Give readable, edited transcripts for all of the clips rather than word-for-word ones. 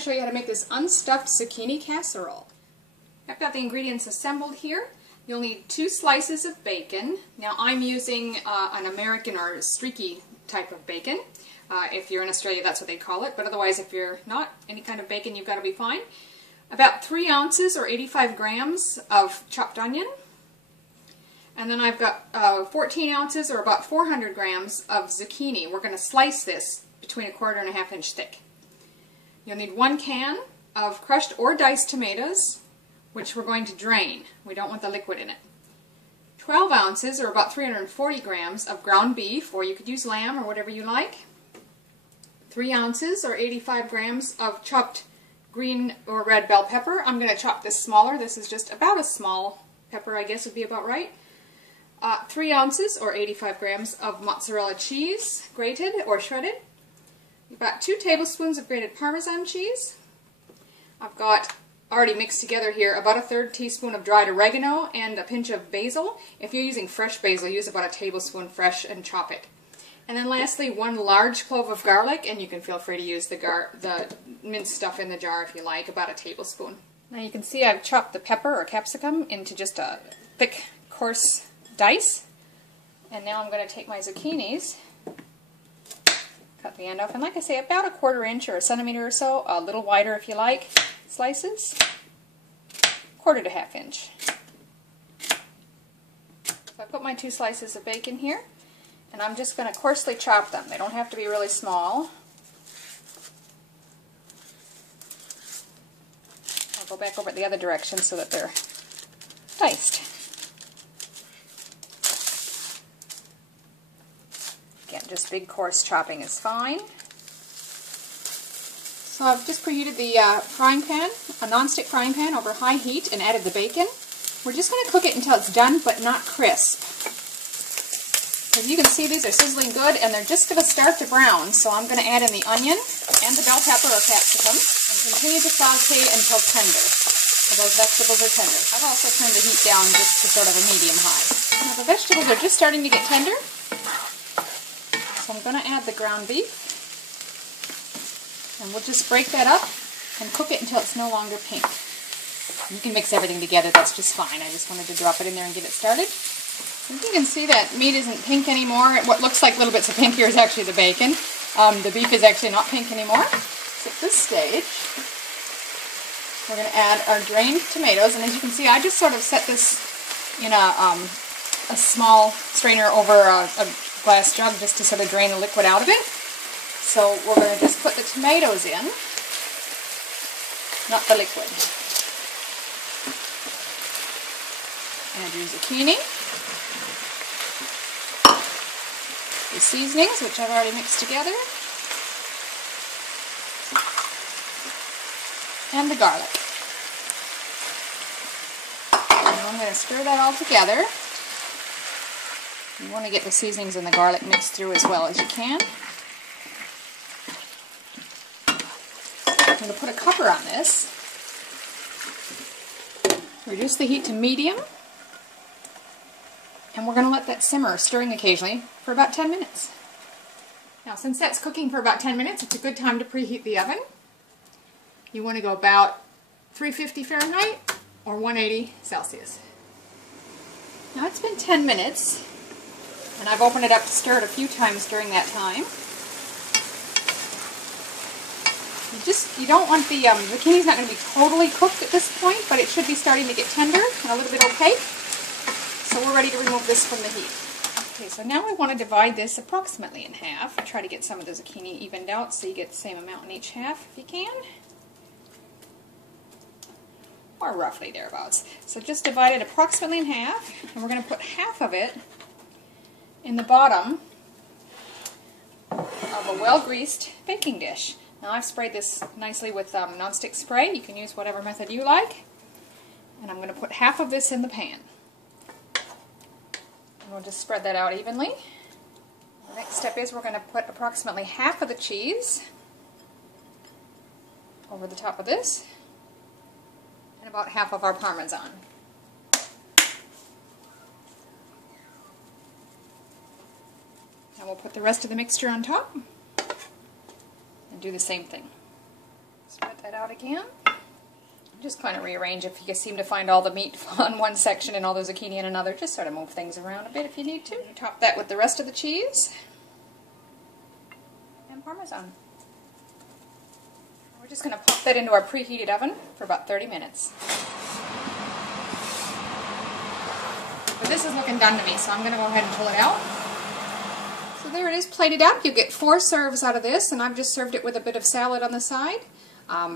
to show you how to make this unstuffed zucchini casserole. I've got the ingredients assembled here. You'll need 2 slices of bacon. Now I'm using an American or streaky type of bacon. If you're in Australia, that's what they call it, but otherwise if you're not, any kind of bacon, you've got to be fine. About 3 ounces or 85 grams of chopped onion. And then I've got 14 ounces or about 400 grams of zucchini. We're going to slice this between 1/4 and 1/2 inch thick. You'll need 1 can of crushed or diced tomatoes, which we're going to drain. We don't want the liquid in it. 12 ounces or about 340 grams of ground beef, or you could use lamb or whatever you like. 3 ounces or 85 grams of chopped green or red bell pepper. I'm going to chop this smaller. This is just about a small pepper, I guess would be about right. 3 ounces or 85 grams of mozzarella cheese, grated or shredded. About 2 tablespoons of grated Parmesan cheese. I've got already mixed together here about a 1/3 teaspoon of dried oregano and a pinch of basil. If you're using fresh basil, use about a tablespoon fresh and chop it. And then lastly, 1 large clove of garlic, and you can feel free to use the minced stuff in the jar if you like, about a tablespoon. Now you can see I've chopped the pepper or capsicum into just a thick, coarse dice. And now I'm going to take my zucchinis, cut the end off, and like I say, about a 1/4 inch or a centimeter or so, a little wider if you like, slices, 1/4 to 1/2 inch. So I put my 2 slices of bacon here, and I'm just going to coarsely chop them. They don't have to be really small. I'll go back over it the other direction so that they're diced. Again, just big coarse chopping is fine. So I've just preheated the frying pan, a non-stick frying pan, over high heat and added the bacon. We're just going to cook it until it's done but not crisp. As you can see, these are sizzling good and they're just going to start to brown. So I'm going to add in the onion and the bell pepper or capsicum and continue to saute until tender. So those vegetables are tender. I've also turned the heat down just to sort of a medium-high. Now the vegetables are just starting to get tender. So I'm going to add the ground beef, and we'll just break that up and cook it until it's no longer pink. You can mix everything together, that's just fine. I just wanted to drop it in there and get it started. And you can see that meat isn't pink anymore. What looks like little bits of pink here is actually the bacon. The beef is actually not pink anymore. So at this stage, we're going to add our drained tomatoes, and as you can see, I just sort of set this in a small strainer over a glass jug just to sort of drain the liquid out of it. So we're going to just put the tomatoes in, not the liquid. Add your zucchini, the seasonings, which I've already mixed together, and the garlic. And I'm going to stir that all together. You want to get the seasonings and the garlic mixed through as well as you can. I'm going to put a cover on this. Reduce the heat to medium. And we're going to let that simmer, stirring occasionally, for about 10 minutes. Now, since that's cooking for about 10 minutes, it's a good time to preheat the oven. You want to go about 350 Fahrenheit or 180 Celsius. Now, it's been 10 minutes. And I've opened it up to stir it a few times during that time. You don't want the zucchini's not going to be totally cooked at this point, but it should be starting to get tender and a little bit opaque. So we're ready to remove this from the heat. Okay, so now I want to divide this approximately in half. Try to get some of the zucchini evened out so you get the same amount in each half if you can. Or roughly thereabouts. So just divide it approximately in half, and we're going to put half of it in the bottom of a well-greased baking dish. Now I've sprayed this nicely with non-stick spray. You can use whatever method you like. And I'm going to put half of this in the pan. And we'll just spread that out evenly. The next step is we're going to put approximately half of the cheese over the top of this, and about half of our Parmesan. And we'll put the rest of the mixture on top and do the same thing. Spread that out again. Just kind of rearrange if you seem to find all the meat on one section and all the zucchini in another. Just sort of move things around a bit if you need to. Top that with the rest of the cheese and Parmesan. We're just going to pop that into our preheated oven for about 30 minutes. But this is looking done to me, so I'm going to go ahead and pull it out. So there it is, plated out. You get 4 serves out of this, and I've just served it with a bit of salad on the side.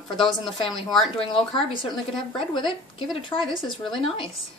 For those in the family who aren't doing low carb, you certainly could have bread with it. Give it a try. This is really nice.